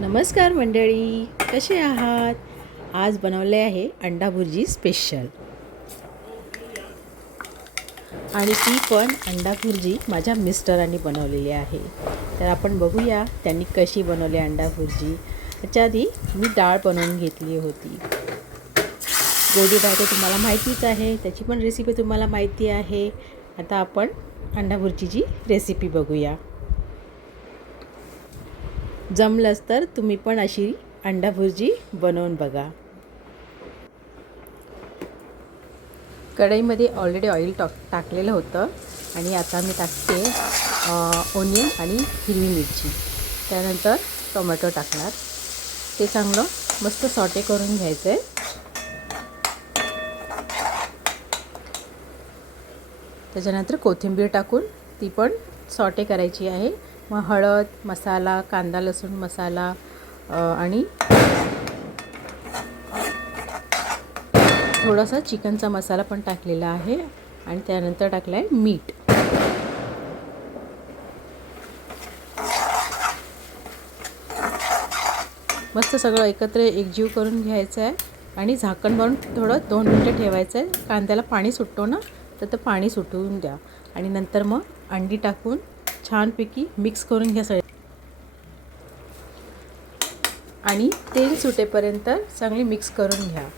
नमस्कार मंडळी कसे आहात? आज बनवले आहे अंडा भुर्जी स्पेशल आणि ती पण अंडा भुर्जी माझ्या मिस्टरांनी बनवलेली आहे. तर आपण बघूया त्यांनी कशी बनवली अंडा भुर्जी. त्याच्या आधी मी डाळ बनवून घेतली होती. गोडी डाळ तर तुम्हाला माहितीच आहे त्याची पण रेसिपी तुम्हाला माहिती आहे. आता आपण अंडा भुर्जीची रेसिपी बघूया. जमलंच तर तुम्ही पण अशी अंडा भुर्जी बनवून बघा. कढईमध्ये ऑलरेडी ऑइल टाक टाकलेलं होतं आणि आता मी टाकते ओनियन आणि हिरवी मिरची. त्यानंतर टोमॅटो टाकणार. ते चांगलं मस्त सॉटे करून घ्यायचं आहे त्याच्यानंतर कोथिंबीर टाकून ती पण सॉटे करायची आहे. मग हळद मसाला कांदा लसूण मसाला आणि थोडासा चिकनचा मसाला पण टाकलेला आहे आणि त्यानंतर टाकलं आहे मीठ. मस्त सगळं एकत्र एकजीव करून घ्यायचं आहे आणि झाकण भरून थोडं दोन मिनटं ठेवायचं आहे कांद्याला पाणी सुटतो ना तर ते पाणी सुटवून द्या. आणि नंतर मग अंडी टाकून छानपैकी मिक्स करून घ्या सगळे आणि तेल सुटेपर्यंत चांगली मिक्स करून घ्या.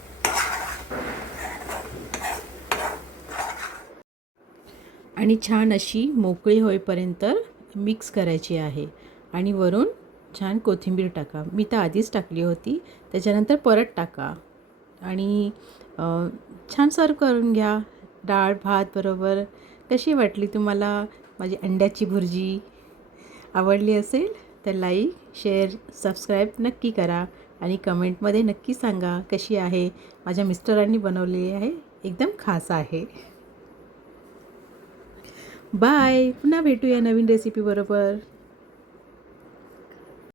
आणि छान अशी मोकळी होईपर्यंत मिक्स करायची आहे. आणि वरून छान कोथिंबीर टाका. मी तर आधीच टाकली होती. त्याच्यानंतर परत टाका. आणि छान सर्व करून घ्या. डाळ भात बरोबर. कशी वाटली तुम्हाला माझी अंड्याची भुर्जी? आवडली असेल तर लाईक शेअर सबस्क्राईब नक्की करा आणि कमेंटमध्ये नक्की सांगा कशी आहे. माझ्या मिस्टरांनी बनवलेली आहे. एकदम खास आहे. बाय पुन्हा भेटूया नवीन रेसिपीबरोबर